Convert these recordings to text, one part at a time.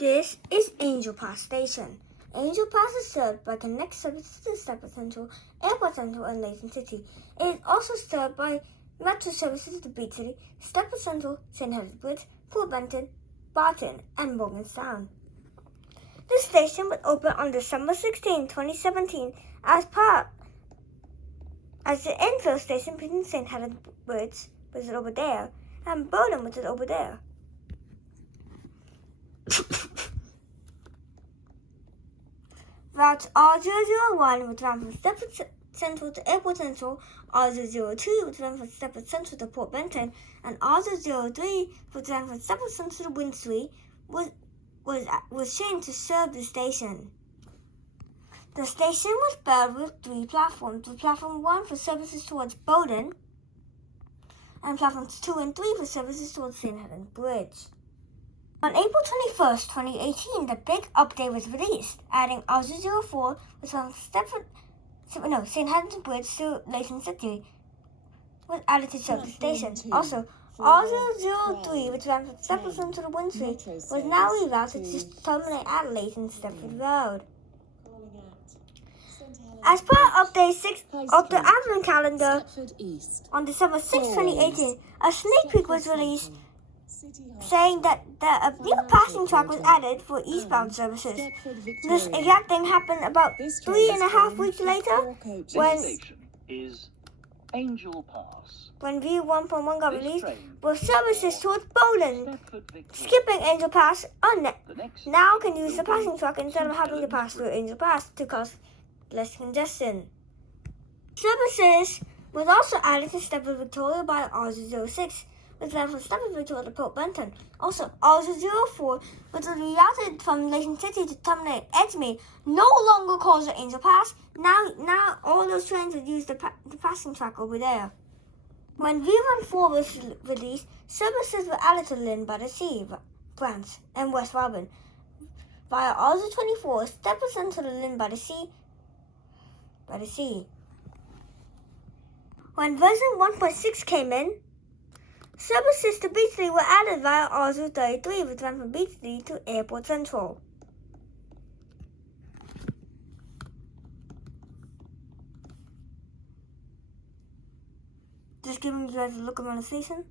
This is Angel Pass Station. Angel Pass is served by Connect services to Stafford Central, Airport Central, and Layton City. It is also served by Metro services to Beach City, Stafford Central, St. Helens Bridge, Port Benton, Barton, and Morgantown. This station was opened on December 16, 2017 as the infill station between St. Helens Bridge, which is over there, and Bowden, which is over there. Routes R001, which ran from Stafford Central to Airport Central, R002, which ran from Stafford Central to Port Benton, and R003, which ran from Stafford Central to Windsor, was changed to serve the station. The station was built with 3 platforms, with Platform 1 for services towards Bowden, and Platforms 2 and 3 for services towards St. Helens Bridge. On April 21st, 2018, the big update was released, adding R004, which from St. Helens Bridge to Layton City, was added to serve the station. Also, R003, which ran from Stafford Central to Windsor, was now rerouted to terminate at Layton Stafford Road. As per Update 6 of the Advent Calendar, on December 6, 2018, a sneak peek was released saying that a new passing track was added for eastbound services. This exact thing happened about 3.5 weeks later when V1.1 got released, with services towards Bowden. Skipping Angel Pass now can use the passing track instead of having to pass through Angel Pass to cause less congestion. Services was also added to Stafford Victoria by R06, which ran from Stafford Victoria to Port Benton. Also, R04, which was rerouted from Layton City to terminate Edgemere, no longer calls the Angel Pass. Now all those trains would use the passing track over there. When V14 was released, services were added to Lynn by the Sea branch and West Robin via R24, Stafford Central to Lynn by the Sea. When version 1.6 came in, services to Beach City were added via R033, which ran from Beach City to Airport Central. Just giving you guys a look around the station.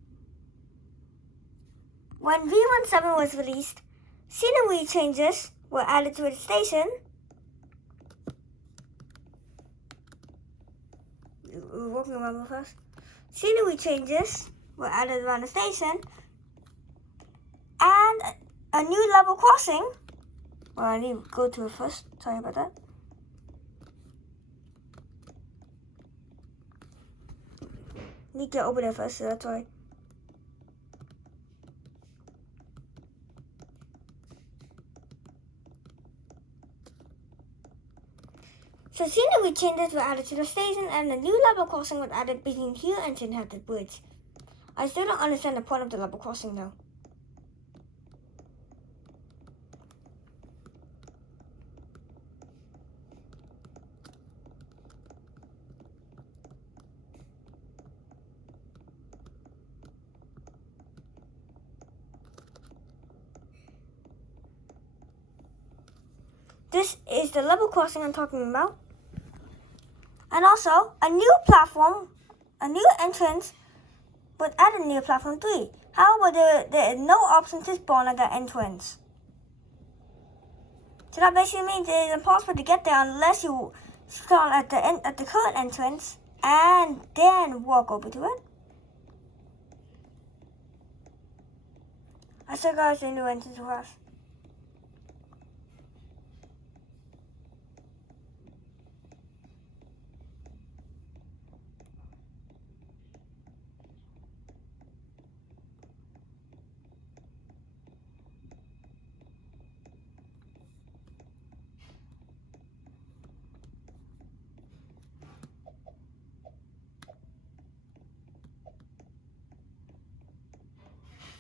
When V17 was released, scenery changes were added to the station. We're walking around real fast. Scenery changes were added around the station, and a new level crossing. Well, I need to go to it first. Sorry about that. Need to get over there first, so that's why. So scenery changes were added to the station, and a new level crossing was added between here and St. Helens Bridge. I still don't understand the point of the level crossing though. This is the level crossing I'm talking about. And also, a new platform, a new entrance was added near Platform 3. However, there is no option to spawn at that entrance. So that basically means it is impossible to get there unless you spawn at the current entrance and then walk over to it. I still got the new entrance across.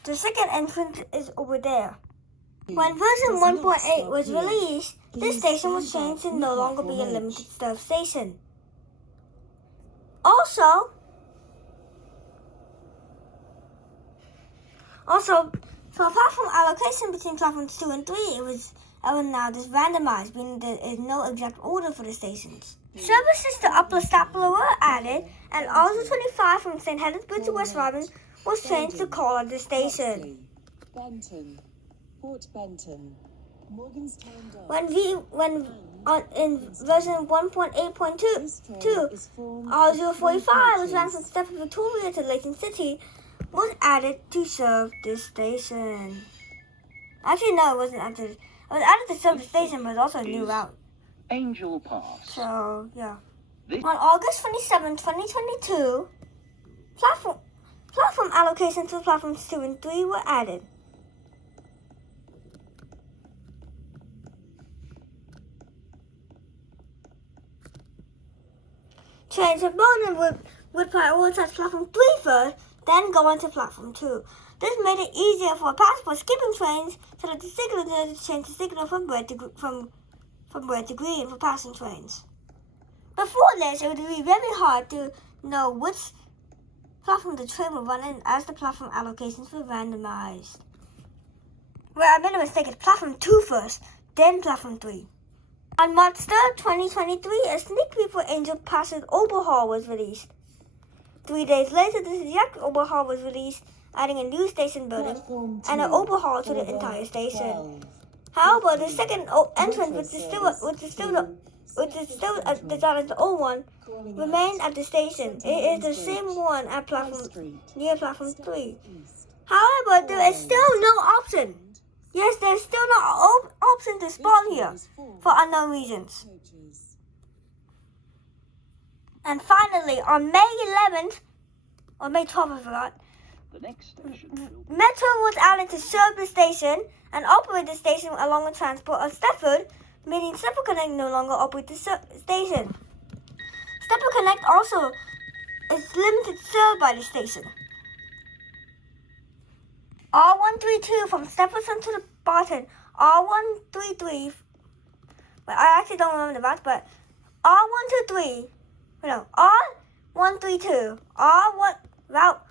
The second entrance is over there. When version 1.8 was released, this station was changed to no longer be a limited serve station. Also, For platform allocation between platforms 2 and 3, it was now just randomized, meaning there is no exact order for the stations. Services to Upper Stapler were added, and also 25 from St. Helens Bridge to West Riding was changed to call at the station. Benton, Port Benton, Morganstown Dock. In version 1.8.2, R045 was ran from Stepford Victoria to Leighton City, was added to serve this station. Actually, no, it wasn't added. It was added to serve the station, but also a new route. Angel Pass. So, yeah. On August 27, 2022, platform allocations for platforms 2 and 3 were added. Trains of Bowden would prioritize platform 3 first, then go on to platform 2. This made it easier for passport skipping trains so that the signaler changed the signal from red to green for passing trains. Before this, it would be very hard to know which platform the train would run in as the platform allocations were randomized. Well, I made a mistake. It's platform 2 first, then platform 3. On March 3rd, 2023, a sneak peek for Angel Pass's overhaul was released. 3 days later, this exact overhaul was released, adding a new station building and an overhaul to the entire station. However, the second entrance, which is still designed as the old one, remained at the station. It is the same one at near platform 3. However, there is still no option. Yes, there's still no option to spawn here for unknown reasons. And finally, on May 11th, or May 12th, I forgot, The next station will be Metro was added to serve the station and operate the station along with transport of Stepford, meaning Stepford Connect no longer operates the station. Stepford Connect also is limited served by the station. R132 from Stepford Central to Barton, R133, but I actually don't remember the routes, but R132, R1 route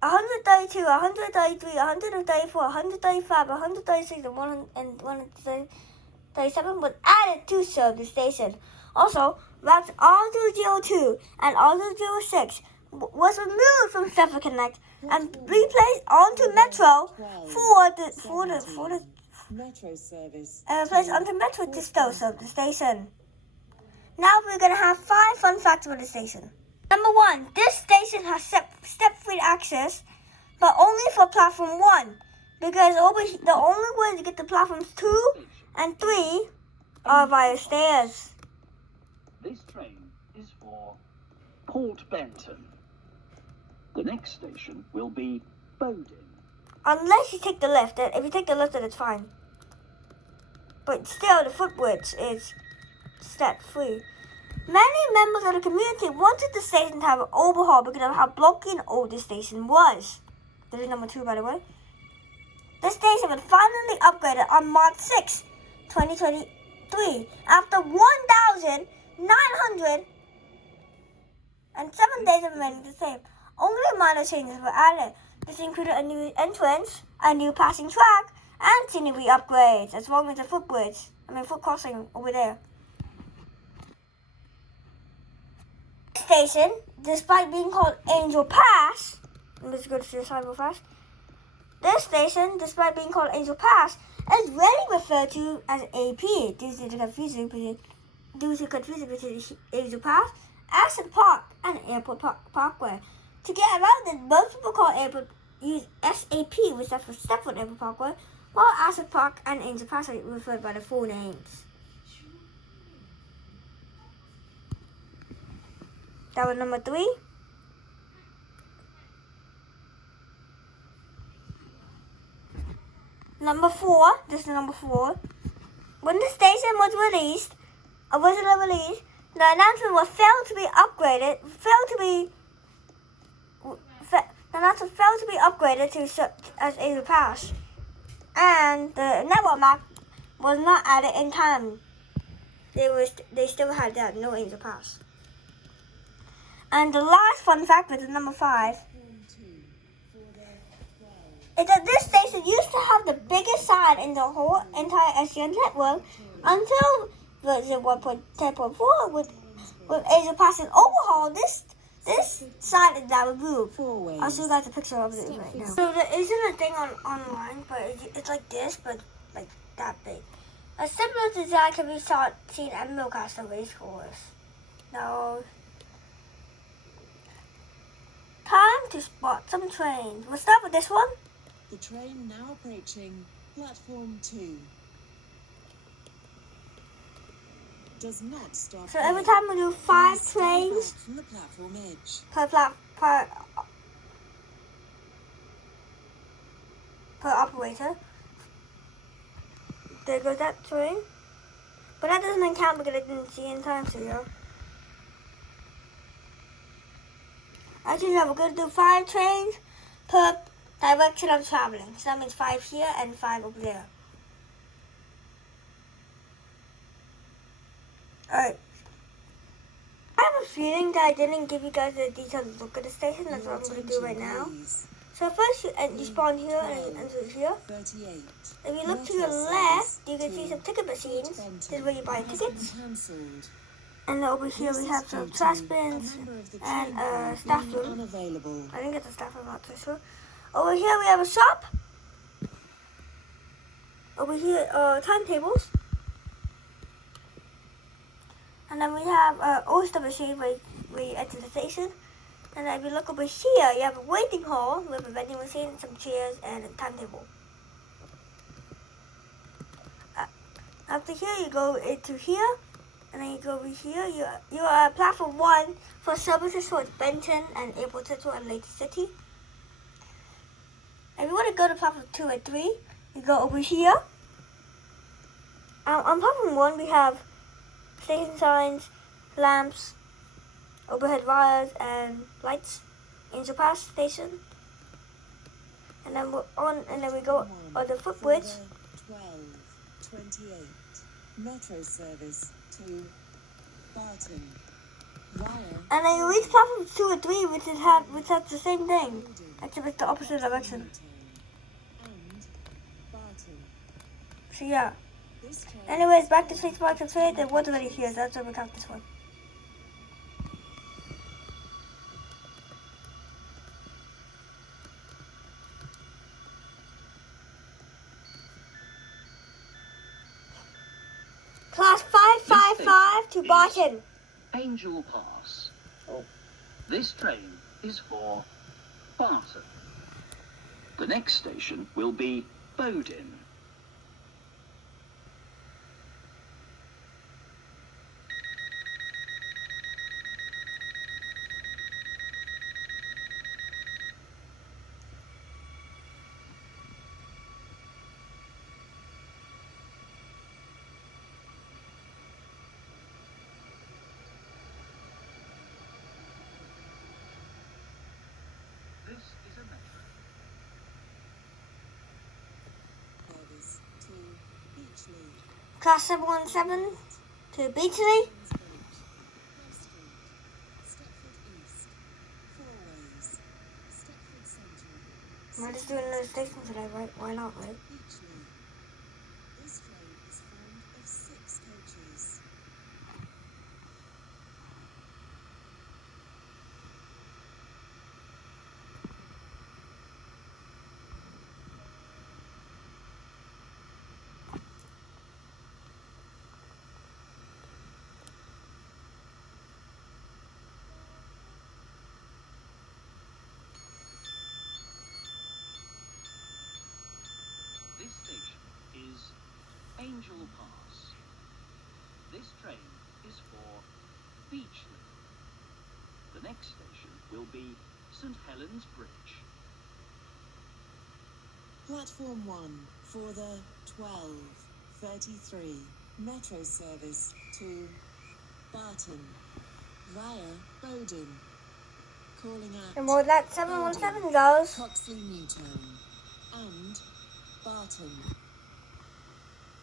132, 133, 134, 135, 136, and 137 was added to serve the station. Also, routes R002 and R006 was removed from Stepford Connect and replaced onto Metro for the Metro service. replaced onto Metro to still serve the station. Now we're gonna have 5 fun facts about the station. Number 1, this station has step-free access, but only for platform 1, because the only way to get to platforms 2 and 3 are via stairs. This train is for Port Benton. The next station will be Bowden. Unless you take the lift. If you take the lift, then it's fine. But still, the footbridge is step-free. Many members of the community wanted the station to have an overhaul because of how blocky and old the station was. This is number 2, by the way. The station was finally upgraded on March 6, 2023, after 1,907 days of remaining the same. Only minor changes were added. This included a new entrance, a new passing track, and scenery upgrades, as well as the foot crossing over there. Station, despite being called Angel Pass, let's go to the side real fast. This station, despite being called Angel Pass, is rarely referred to as AP due to confusion between Angel Pass, Asset Park, and Airport Parkway. To get around this, most people call Airport use SAP, which stands for Stepford Airport Parkway, while Asset Park and Angel Pass are referred by the full names. That was number 3. Number 4, this is number 4. When the station was originally released, the announcement was failed to be upgraded to as Angel Pass, and the network map was not added in time. They still had that no Angel Pass. And the last fun fact, which is number 5, This station used to have the biggest sign in the whole entire SGN network until version 1.10.4 with Asia passing overhaul. This sign is now removed. I'll show you guys a picture of it right now. So there isn't a thing online, but it's like this, but like that big. A similar design can be seen at Millcastle Racecourse. Now, time to spot some trains. We'll start with this one. The train now approaching platform 2. Does not stop. So every time we do 5 Please trains step back from the platform edge. per operator. There goes that train. But that doesn't count because I didn't see in time, so yeah. Actually, no, we're going to do 5 trains per direction I'm traveling. So that means 5 here and 5 over there. Alright. I have a feeling that I didn't give you guys a detailed look at the station. That's what I'm going to do right now. So first you spawn here and enter here. 38. If you look to your left, you can see some ticket machines. This is where you buy tickets. And over here we have some trash bins and staff room. I think it's a staff room, I'm not too sure. Over here we have a shop. Over here timetables. And then we have oyster machine where you enter the station. And then if you look over here, you have a waiting hall with a vending machine, some chairs, and a timetable. After here, you go into here, and then you go over here. You are at platform 1 for services towards Benton and April Central and Lake City. If you want to go to platform 2 and 3, you go over here. On platform 1, we have station signs, lamps, overhead wires, and lights. Angel Pass station. And then we go on the footbridge. 12:28. Metro service to Barton. Wire. And then you reach platform 2 and 3, which has the same thing, except it's the opposite direction. And Barton. So yeah. This train Anyways, back to 6 marks of trade. The one's already here, so that's why we count this one. Class 555 to Barton. Angel Pass. This train is for Barton. The next station will be Bowdin. This is a metro. service to Beachley. Class 717 to Beachley. High Street. Stepford East. Fourways. Stepford Central. We're just doing another station today, right? Why not, right? Beachley. This train is formed of 6 coaches. This station is Angel Pass. This train is for Beachley. The next station will be St Helens Bridge. Platform 1 for the 12:33 Metro service to Barton via Bowdon. Calling at And where that 717 goes. Coxley Newtown and Barton.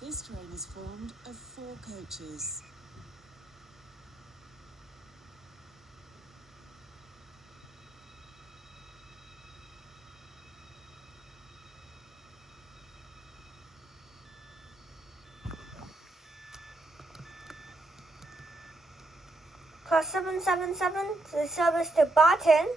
This train is formed of 4 coaches. Class 777 to the service to Barton.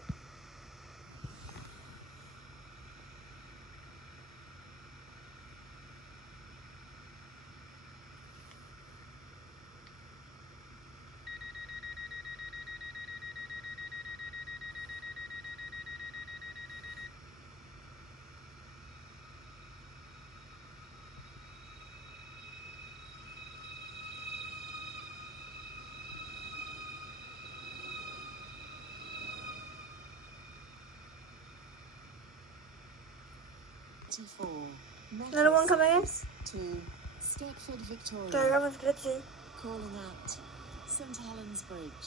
Another one coming in. To Stepford, Victoria. Okay, that one's glitchy. Calling at St Helens Bridge,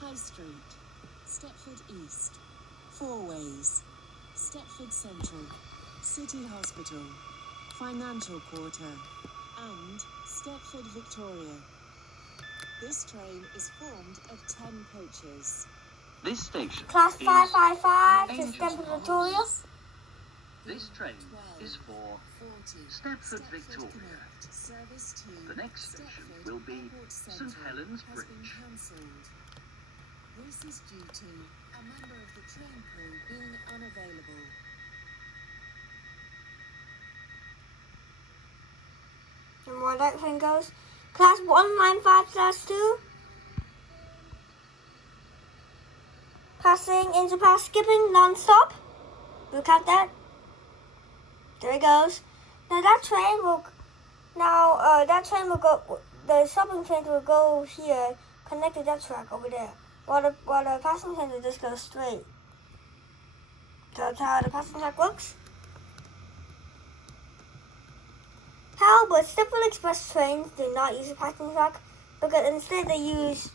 High Street, Stepford East, Four Ways, Stepford Central, City Hospital, Financial Quarter, and Stepford, Victoria. This train is formed of 10 coaches. This station Class is 555 to Angels Stepford, Park. Victoria. This train is for 40, Stepford, Victoria. Connect. Service to The next station Stepford will be Airport St Central Helens has been Bridge. cancelled. This is due to a member of the train crew being unavailable. And where that train goes. Class 195/2. Passing into pass skipping non-stop. Look at that. There it goes. Now that train will go. The shopping train will go here, connect to that track over there. While the passenger train will just go straight. So that's how the passenger track works. However, Stepford Express trains do not use the passenger track because instead they use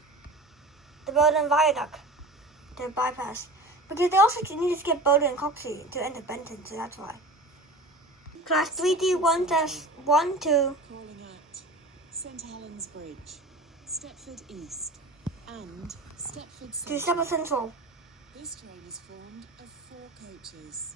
the Bowden Viaduct to bypass. Because they also need to skip Bowden and Coxey to enter Benton, so that's why. Class 3D1-12. Calling at St Helens Bridge, Stepford East, and Stepford To Central. Stepford Central. This train is formed of 4 coaches.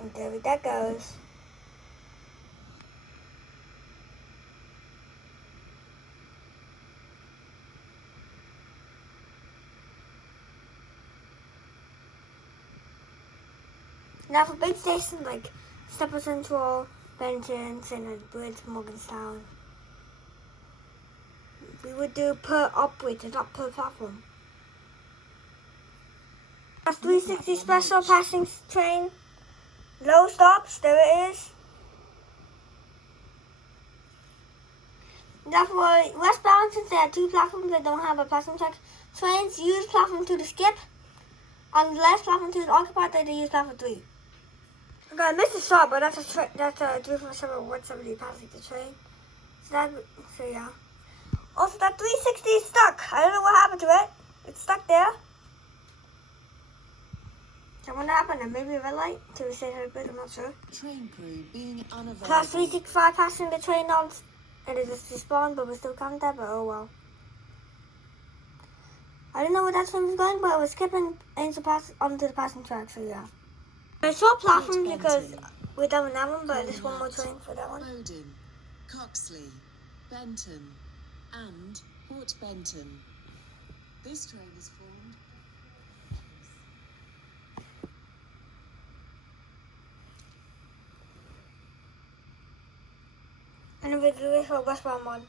And there that goes. Now for big stations like Stepford Central, Benton, St. Helens Bridge, Morgantown, we would do per operator, not per platform. Class 360 special passing train. Low stops, there it is. Therefore, westbound, since they have 2 platforms that don't have a passenger track, trains use platform 2 to skip. On the last platform 2 is occupied, they use platform 3. Okay, I missed a shot, but that's a 347-170 passing the train. So yeah. Also, that 360 is stuck. I don't know what happened to it. It's stuck there. So what happened? Maybe a red light to say her bit, I'm not sure. Train crew being unavailable. Class 365 passing the train on. It is just respawned, but we still can't there, but oh well. I didn't know where that train was going, but it was skipping into onto the passing track, so yeah. I saw platforms because we're done with that one, but there's one more train for that one. Bowden, Coxley, Benton, and Port Benton. This train is formed. And we're doing for westbound one.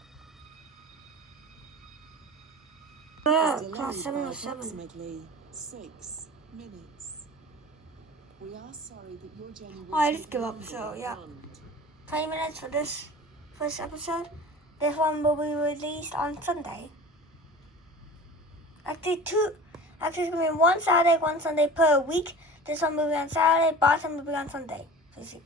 Is Class delayed by 707. approximately 6 minutes. We are sorry that your journey will I take just give up, longer so than yeah. planned. 20 minutes for this first episode. This one will be released on Sunday. Actually, it's going to be one Saturday, one Sunday per week. This one will be on Saturday, Barton will be on Sunday. So see.